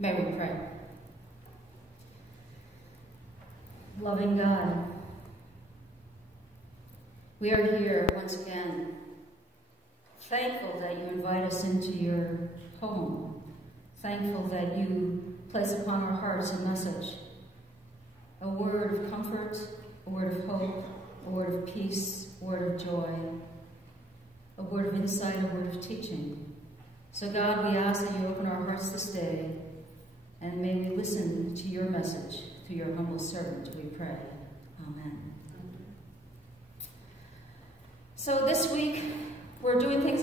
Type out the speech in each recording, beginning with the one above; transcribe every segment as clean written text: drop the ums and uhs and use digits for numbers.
May we pray. Loving God, we are here once again, thankful that you invite us into your home, thankful that you place upon our hearts a message, a word of comfort, a word of hope, a word of peace, a word of joy, a word of insight, a word of teaching. So God, we ask that you open our hearts this day, and may we listen to your message through your humble servant, we pray. Amen. So this week, we're doing things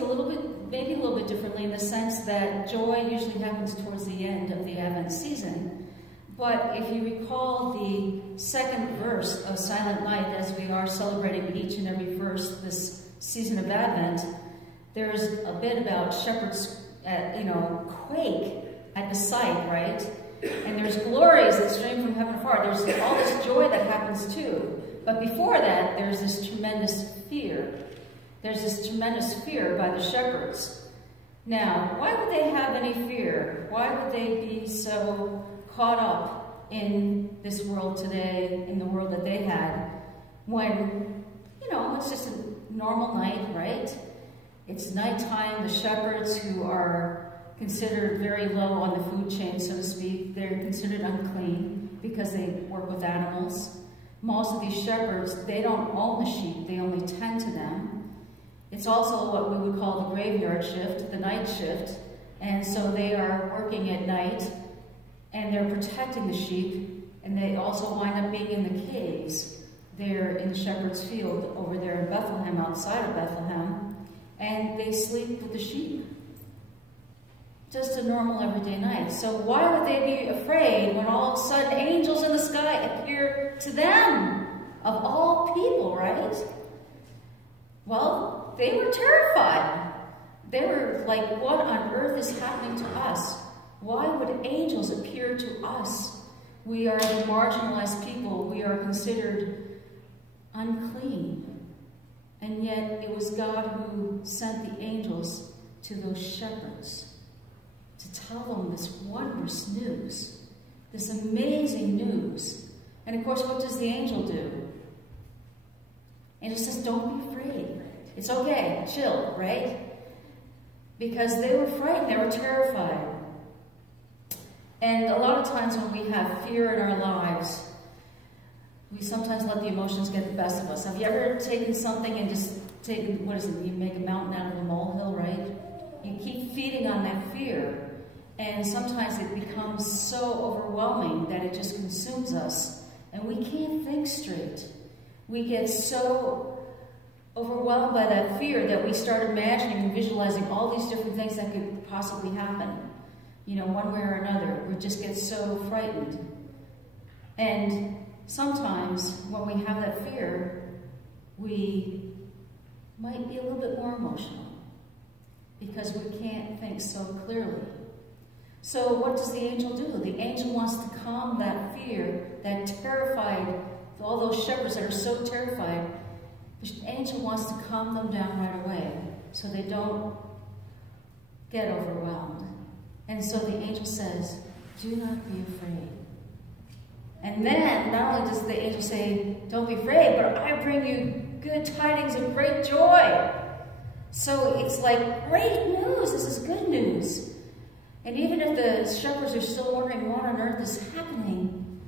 maybe a little bit differently in the sense that joy usually happens towards the end of the Advent season. But if you recall the second verse of Silent Night, as we are celebrating each and every verse this season of Advent, there's a bit about shepherds, quake at the sight, right? And there's glories that stream from heaven afar. There's all this joy that happens too. But before that, there's this tremendous fear. There's this tremendous fear by the shepherds. Now, why would they have any fear? Why would they be so caught up in this world today, in the world that they had, when, it's just a normal night, right? It's nighttime. The shepherds, who are considered very low on the food chain, so to speak, they're considered unclean because they work with animals. Most of these shepherds, they don't own the sheep, they only tend to them. It's also what we would call the graveyard shift, the night shift, and so they are working at night, and they're protecting the sheep, and they also wind up being in the caves there in the shepherd's field over there in Bethlehem, outside of Bethlehem, and they sleep with the sheep. Just a normal everyday night. So why would they be afraid when all of a sudden angels in the sky appear to them, of all people, right? Well, they were terrified. They were like, what on earth is happening to us? Why would angels appear to us? We are the marginalized people. We are considered unclean. And yet it was God who sent the angels to those shepherds to tell them this wondrous news, this amazing news. And of course, what does the angel do? Angel says, don't be afraid. It's okay, chill, right? Because they were frightened, they were terrified. And a lot of times when we have fear in our lives, we sometimes let the emotions get the best of us. Have you ever taken something and just taken, you make a mountain out of a molehill, right? You keep feeding on that fear. And sometimes it becomes so overwhelming that it just consumes us. And we can't think straight. We get so overwhelmed by that fear that we start imagining and visualizing all these different things that could possibly happen. One way or another. We just get so frightened. And sometimes when we have that fear, we might be a little bit more emotional because we can't think so clearly. So what does the angel do? The angel wants to calm that fear, that terrified, all those shepherds that are so terrified. The angel wants to calm them down right away so they don't get overwhelmed. And so the angel says, do not be afraid. And then, not only does the angel say, don't be afraid, but I bring you good tidings of great joy. So it's like, great news, this is good news. And even if the shepherds are still wondering what on earth is happening,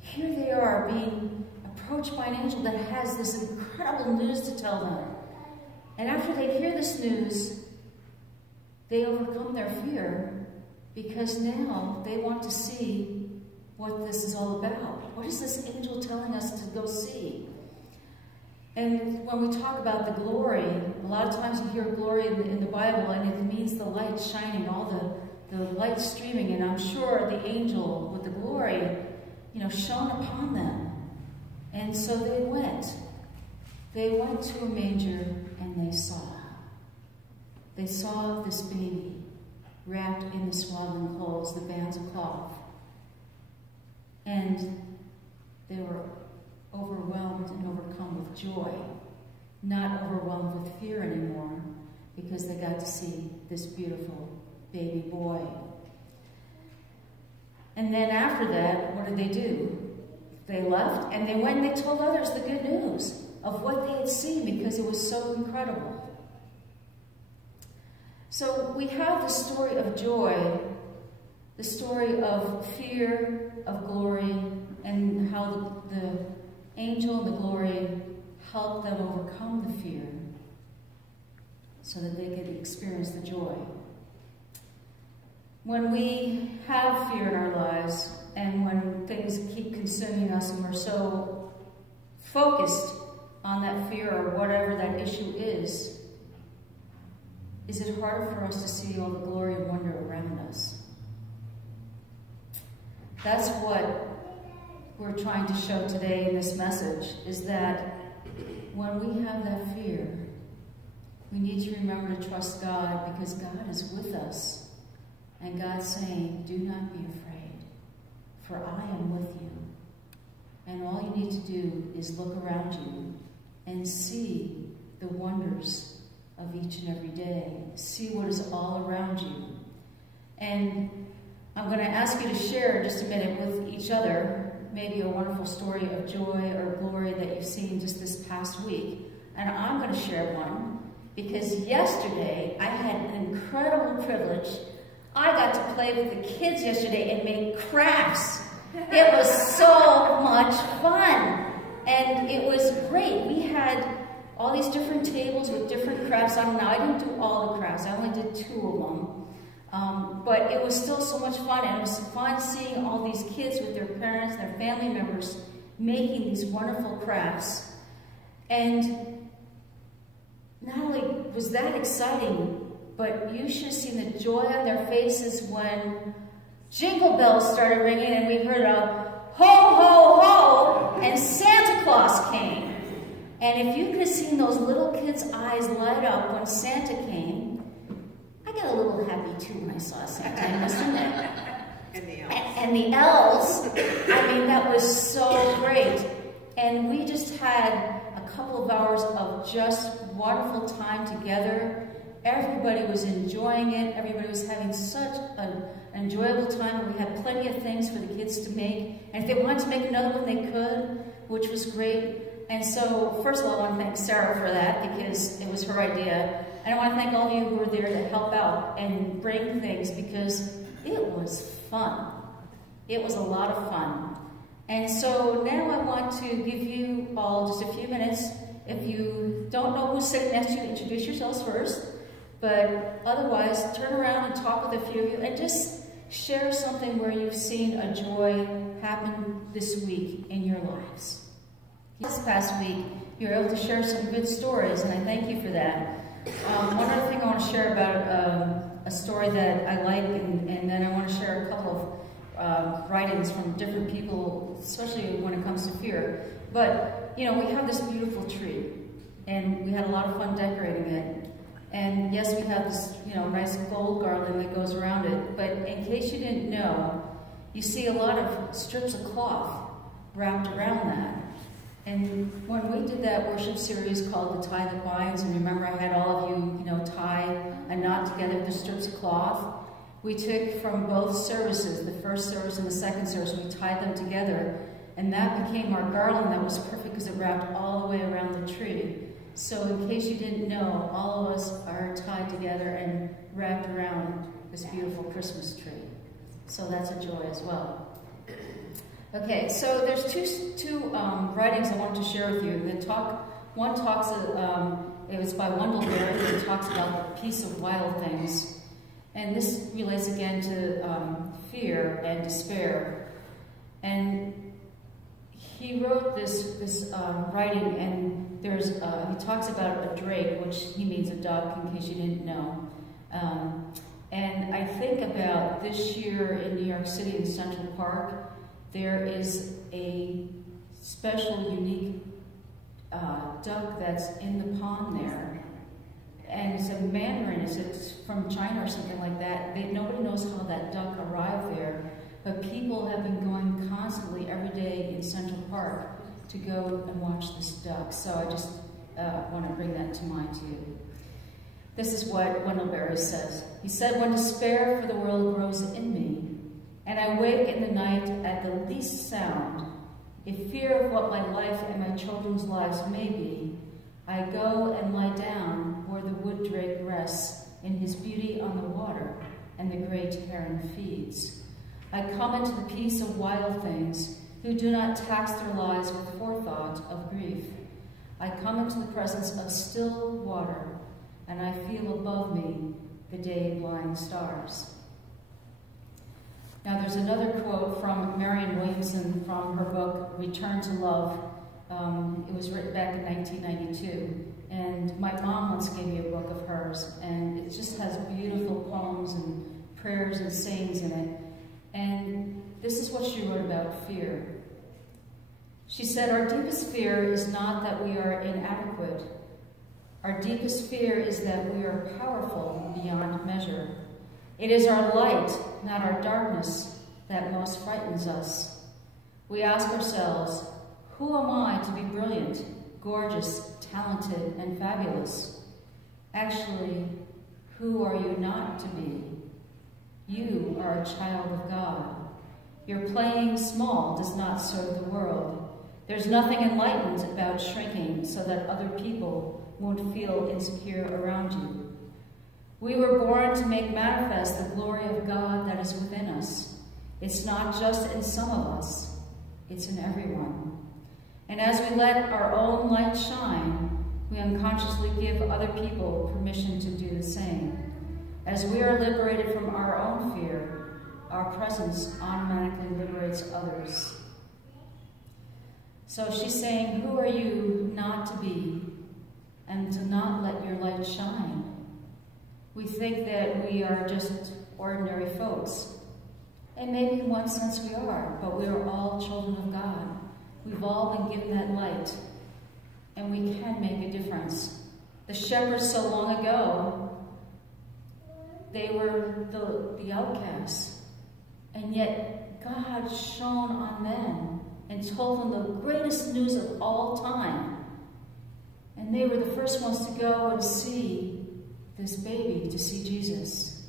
here they are being approached by an angel that has this incredible news to tell them. And after they hear this news, they overcome their fear because now they want to see what this is all about. What is this angel telling us to go see? And when we talk about the glory, a lot of times you hear glory in the Bible, and it means the light shining, all the light streaming, and I'm sure the angel with the glory, shone upon them. And so they went. They went to a manger and they saw. They saw this baby wrapped in the swaddling clothes, the bands of cloth. And they were overwhelmed and overcome with joy, not overwhelmed with fear anymore, because they got to see this beautiful baby boy. And then after that, what did they do? They left, and they went and they told others the good news of what they had seen because it was so incredible. So we have the story of joy, the story of fear, of glory, and how the angel and the glory helped them overcome the fear so that they could experience the joy. When we have fear in our lives, and when things keep consuming us and we're so focused on that fear or whatever that issue is it harder for us to see all the glory and wonder around us? That's what we're trying to show today in this message, is that when we have that fear, we need to remember to trust God, because God is with us. And God's saying, do not be afraid, for I am with you. And all you need to do is look around you and see the wonders of each and every day. See what is all around you. And I'm going to ask you to share just a minute with each other maybe a wonderful story of joy or glory that you've seen just this past week. And I'm going to share one because yesterday I had an incredible privilege. I got to play with the kids yesterday and make crafts. It was so much fun. And it was great. We had all these different tables with different crafts on. Now, I didn't do all the crafts. I only did 2 of them. But it was still so much fun. And it was fun seeing all these kids with their parents, their family members, making these wonderful crafts. And not only was that exciting, but you should have seen the joy on their faces when jingle bells started ringing and we heard a ho, ho, ho, and Santa Claus came. And if you could have seen those little kids' eyes light up when Santa came, I got a little happy too when I saw Santa, I must admit. And the elves, I mean, that was so great. And we just had a couple of hours of just wonderful time together. Everybody was enjoying it. Everybody was having such an enjoyable time. We had plenty of things for the kids to make. And if they wanted to make another one, they could, which was great. And so, first of all, I want to thank Sarah for that because it was her idea. And I want to thank all of you who were there to help out and bring things because it was fun. It was a lot of fun. And so now I want to give you all just a few minutes. If you don't know who's sitting next to you, introduce yourselves first. But otherwise, turn around and talk with a few of you and just share something where you've seen a joy happen this week in your lives. This past week, you were able to share some good stories, and I thank you for that. One other thing I want to share about a story that I like, and then I want to share a couple of writings from different people, especially when it comes to fear. But, you know, we have this beautiful tree, and we had a lot of fun decorating it. And yes, we have this, you know, nice gold garland that goes around it. But in case you didn't know, you see a lot of strips of cloth wrapped around that. And when we did that worship series called The Tie That Binds, and remember I had all of you, you know, tie a knot together with the strips of cloth, we took from both services, the first service and the second service, we tied them together, and that became our garland that was perfect because it wrapped all the way around the tree. So in case you didn't know, all of us are tied together and wrapped around this beautiful Christmas tree. So that's a joy as well. Okay, so there's two writings I wanted to share with you. One talks, it was by Wendell-Berry, it talks about the peace of wild things. And this relates again to fear and despair. And he wrote this writing, and there's he talks about a drake, which he means a duck, in case you didn't know. And I think about this year in New York City in Central Park, there is a special, unique duck that's in the pond there. And it's a mandarin, it's from China or something like that. Nobody knows how that duck arrived there, but people have been going constantly every day in Central Park to go and watch this duck. So I just want to bring that to mind too. This is what Wendell-Berry says. He said, "When despair for the world grows in me, and I wake in the night at the least sound. If fear of what my life and my children's lives may be, I go and lie down where the wood drake rests in his beauty on the water, and the great heron feeds. I come into the peace of wild things, who do not tax their lives with forethought of grief. I come into the presence of still water, and I feel above me the day-blind stars. Now there's another quote from Marianne Williamson from her book, Return to Love. It was written back in 1992. And my mom once gave me a book of hers, and it just has beautiful poems and prayers and sayings in it. And this is what she wrote about fear. She said, "Our deepest fear is not that we are inadequate. Our deepest fear is that we are powerful beyond measure. It is our light, not our darkness, that most frightens us. We ask ourselves, who am I to be brilliant, gorgeous, talented, and fabulous? Actually, who are you not to be? You are a child of God. Your playing small does not serve the world. There's nothing enlightened about shrinking so that other people won't feel insecure around you. We were born to make manifest the glory of God that is within us. It's not just in some of us, it's in everyone. And as we let our own light shine, we unconsciously give other people permission to do the same. As we are liberated from our own fear, our presence automatically liberates others." So she's saying, who are you not to be and to not let your light shine? We think that we are just ordinary folks. And maybe in one sense we are, but we are all children of God. We've all been given that light, and we can make a difference. The shepherds so long ago, they were the outcasts, and yet God shone on them and told them the greatest news of all time. And they were the first ones to go and see this baby, to see Jesus.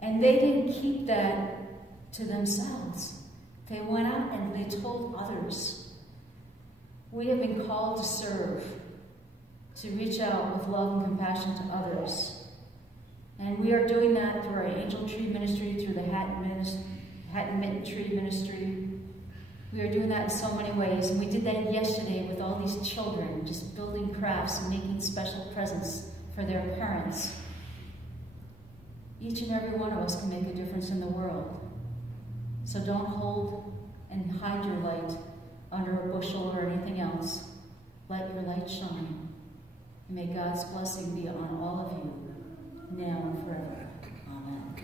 And they didn't keep that to themselves. They went out and they told others. We have been called to serve, to reach out with love and compassion to others. And we are doing that through our Angel Tree Ministry, through the Hat and Mitten Tree Ministry. We are doing that in so many ways. And we did that yesterday with all these children, just building crafts and making special presents for their parents. Each and every one of us can make a difference in the world. So don't hold and hide your light under a bushel or anything else. Let your light shine. And may God's blessing be on all of you, now and forever. Amen.